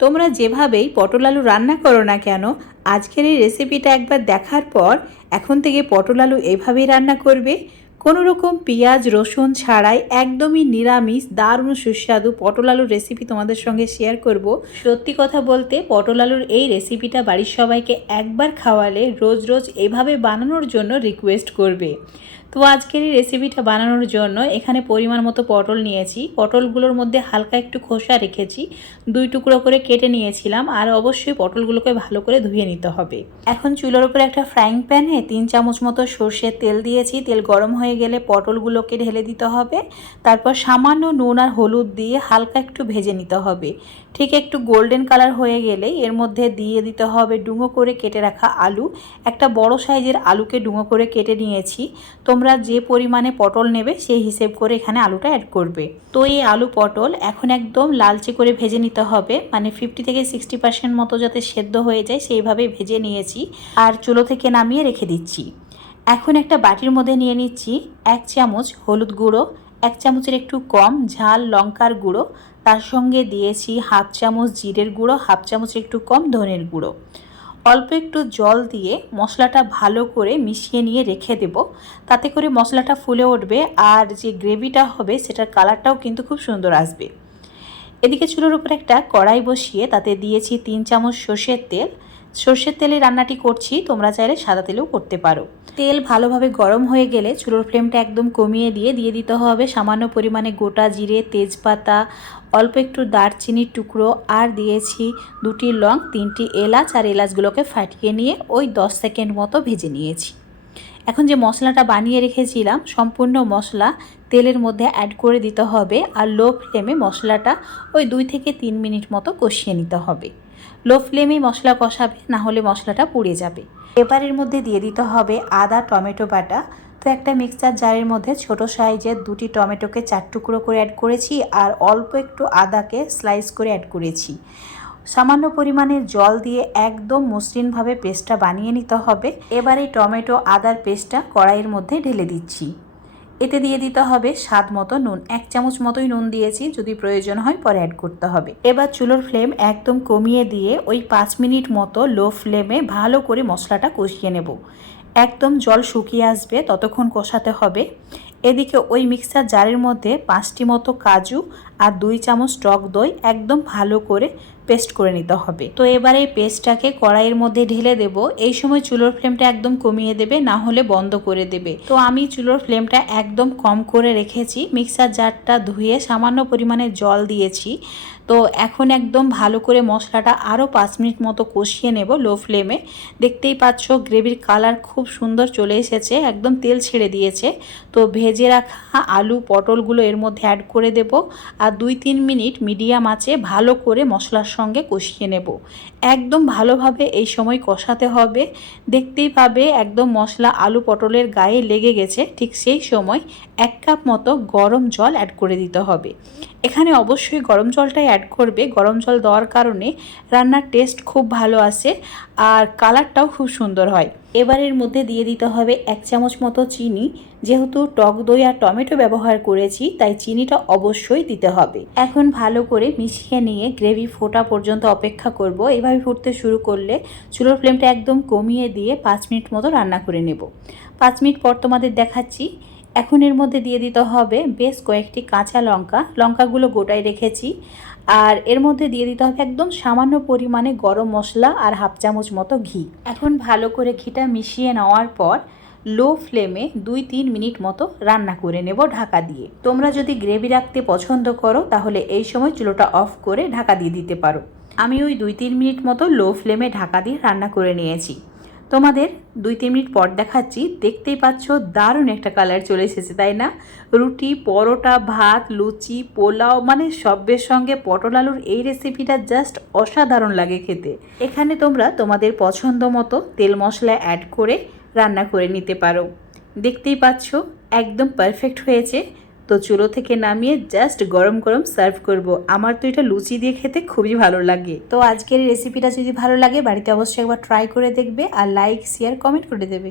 তোমরা যেভাবেই পটল আলু রান্না করো না কেন, আজকের এই রেসিপিটা একবার দেখার পর এখন থেকে পটল আলু এইভাবেই রান্না করবে। কোনো রকম পেঁয়াজ, রসুন ছাড়াই একদমই নিরামিষ, দারুণ সুস্বাদু পটল আলুর রেসিপি তোমাদের সঙ্গে শেয়ার করব। সত্যি কথা বলতে পটল আলুর এই রেসিপিটা বাড়ির সবাইকে একবার খাওয়ালে রোজ রোজ এভাবে বানানোর জন্য রিকোয়েস্ট করবে। তো আজকের এই রেসিপিটা বানানোর জন্য এখানে পরিমাণ মতো পটল নিয়েছি। পটলগুলোর মধ্যে হালকা একটু খোসা রেখেছি। দুই টুকরো করে কেটে নিয়েছিলাম আর অবশ্যই পটলগুলোকে ভালো করে ধুয়ে নিতে হবে। এখন চুলোর উপরে একটা ফ্রাইং প্যানে তিন চামচ মতো সর্ষের তেল দিয়েছি। তেল গরম হয়ে গেলে পটলগুলোকে ঢেলে দিতে হবে। তারপর সামান্য নুন আর হলুদ দিয়ে হালকা একটু ভেজে নিতে হবে। ঠিক একটু গোল্ডেন কালার হয়ে গেলে এর মধ্যে দিয়ে দিতে হবে ডুঙো করে কেটে রাখা আলু। একটা বড় সাইজের আলুকে ডুঙো করে কেটে নিয়েছি। তোমরা যে পরিমাণে পটল নেবে সেই হিসেব করে এখানে আলুটা অ্যাড করবে। তো এই আলু পটল এখন একদম লালচে করে ভেজে নিতে হবে মানে ফিফটি থেকে সিক্সটি পার্সেন্ট মতো যাতে সেদ্ধ হয়ে যায় সেইভাবে ভেজে নিয়েছি আর চুলো থেকে নামিয়ে রেখে দিচ্ছি। এখন একটা বাটির মধ্যে নিয়ে নিচ্ছি এক চামচ হলুদ গুঁড়ো, এক চামচের একটু কম ঝাল লঙ্কার গুঁড়ো, তার সঙ্গে দিয়েছি হাফ চামচ জিরের গুঁড়ো, হাফ চামচের একটু কম ধনের গুঁড়ো। অল্প একটু জল দিয়ে মশলাটা ভালো করে মিশিয়ে নিয়ে রেখে দেব। তাতে করে মশলাটা ফুলে উঠবে আর যে গ্রেভিটা হবে সেটার কালারটাও কিন্তু খুব সুন্দর আসবে। এদিকে চুলোর উপর একটা কড়াই বসিয়ে তাতে দিয়েছি তিন চামচ সর্ষের তেল। সর্ষের তেলে রান্নাটি করছি, তোমরা চাইলে সাদা তেলেও করতে পারো। তেল ভালোভাবে গরম হয়ে গেলে চুলোর ফ্লেমটা একদম কমিয়ে দিয়ে দিয়ে দিতে হবে সামান্য পরিমাণে গোটা জিরে, তেজপাতা, অল্প একটু দারচিনির টুকরো আর দিয়েছি দুটি লং, তিনটি এলাচ আর এলাচগুলোকে ফাটিয়ে নিয়ে ওই দশ সেকেন্ড মতো ভেজে নিয়েছি। এখন যে মশলাটা বানিয়ে রেখেছিলাম, সম্পূর্ণ মশলা তেলের মধ্যে অ্যাড করে দিতে হবে আর লো ফ্লেমে মশলাটা ওই দুই থেকে তিন মিনিট মতো কষিয়ে নিতে হবে। লো ফ্লেমে মশলা কষাবে না হলে মশলাটা পুড়ে যাবে। এবারের মধ্যে দিয়ে দিতে হবে আদা, টমেটো বাটা। তো একটা মিক্সচার জারের মধ্যে ছোট সাইজের দুটি টমেটোকে চার টুকরো করে অ্যাড করেছি আর অল্প একটু আদাকে স্লাইস করে অ্যাড করেছি। সামান্য পরিমাণে জল দিয়ে একদম মসৃণভাবে পেস্টটা বানিয়ে নিতে হবে। এবার এই টমেটো, আদার পেস্টটা কড়াইয়ের মধ্যে ঢেলে দিচ্ছি। এতে দিয়ে দিতে হবে স্বাদ মতো নুন। এক চামচ মতোই নুন দিয়েছি, যদি প্রয়োজন হয় পরে অ্যাড করতে হবে। এবার চুলোর ফ্লেম একদম কমিয়ে দিয়ে ওই পাঁচ মিনিট মতো লো ফ্লেমে ভালো করে মশলাটা কষিয়ে নেব। একদম জল শুকিয়ে আসবে, ততক্ষণ কষাতে হবে। এদিকে ওই মিক্সার জারের মধ্যে পাঁচটি মতো কাজু আর দুই চামচ টক দই একদম ভালো করে পেস্ট করে নিতে হবে। তো এবার এই পেস্টটাকে কড়াইয়ের মধ্যে ঢেলে দেব। এই সময় চুলোর ফ্লেমটা একদম কমিয়ে দেবে, না হলে বন্ধ করে দেবে। তো আমি চুলোর ফ্লেমটা একদম কম করে রেখেছি। মিক্সার জারটা ধুয়ে সামান্য পরিমাণে জল দিয়েছি। তো এখন একদম ভালো করে মশলাটা আরও পাঁচ মিনিট মতো কষিয়ে নেব লো ফ্লেমে। দেখতেই পাচ্ছ, গ্রেভির কালার খুব সুন্দর চলে এসেছে, একদম তেল ছেড়ে দিয়েছে। তো ভেজে রাখা আলু, পটলগুলো এর মধ্যে অ্যাড করে দেব আর দুই তিন মিনিট মিডিয়াম আঁচে ভালো করে মশলার সঙ্গে কষিয়ে নেব। একদম ভালোভাবে এই সময় কষাতে হবে। দেখতেই পাবে একদম মশলা আলু, পটলের গায়ে লেগে গেছে। ঠিক সেই সময় এক কাপ মতো গরম জল অ্যাড করে দিতে হবে। এখানে অবশ্যই গরম জলটাই অ্যাড করবে। গরম জল দেওয়ার কারণে রান্নার টেস্ট খুব ভালো আসে আর কালারটাও খুব সুন্দর হয়। এবারের মধ্যে দিয়ে দিতে হবে এক চামচ মতো চিনি। যেহেতু টক দই আর টমেটো ব্যবহার করেছি, তাই চিনিটা অবশ্যই দিতে হবে। এখন ভালো করে মিশিয়ে নিয়ে গ্রেভি ফোটা পর্যন্ত অপেক্ষা করব। এভাবে ফুটতে শুরু করলে চুলোর ফ্লেমটা একদম কমিয়ে দিয়ে পাঁচ মিনিট মতো রান্না করে নেব। পাঁচ মিনিট পর তোমাদের দেখাচ্ছি। এখন এর মধ্যে দিয়ে দিতে হবে বেশ কয়েকটি কাঁচা লঙ্কা। লঙ্কাগুলো গোটায় রেখেছি। আর এর মধ্যে দিয়ে দিতে হবে একদম সামান্য পরিমাণে গরম মশলা আর হাফ চামচ মতো ঘি। এখন ভালো করে ঘিটা মিশিয়ে নেওয়ার পর লো ফ্লেমে দুই তিন মিনিট মতো রান্না করে নেব ঢাকা দিয়ে। তোমরা যদি গ্রেভি রাখতে পছন্দ করো, তাহলে এই সময় চুলোটা অফ করে ঢাকা দিয়ে দিতে পারো। আমি ওই দুই তিন মিনিট মতো লো ফ্লেমে ঢাকা দিয়ে রান্না করে নিয়েছি। তোমাদের দুই তিন মিনিট পর দেখাচ্ছি, দেখতেই পাচ্ছ দারুণ একটা কালার চলে এসেছে, তাই না? রুটি, পরোটা, ভাত, লুচি, পোলাও মানে সবের সঙ্গে পটল আলুর এই রেসিপিটা জাস্ট অসাধারণ লাগে খেতে। এখানে তোমরা তোমাদের পছন্দ মতো তেল মশলা অ্যাড করে রান্না করে নিতে পারো। দেখতেই পাচ্ছ, একদম পারফেক্ট হয়েছে। তো চুলো থেকে নামিয়ে জাস্ট গরম গরম সার্ভ করব। আমার তো এটা লুচি দিয়ে খেতে খুবই ভালো লাগে। তো আজকের রেসিপিটা যদি ভালো লাগে, বাড়িতে অবশ্যই একবার ট্রাই করে দেখবে আর লাইক শেয়ার কমেন্ট করে দেবে।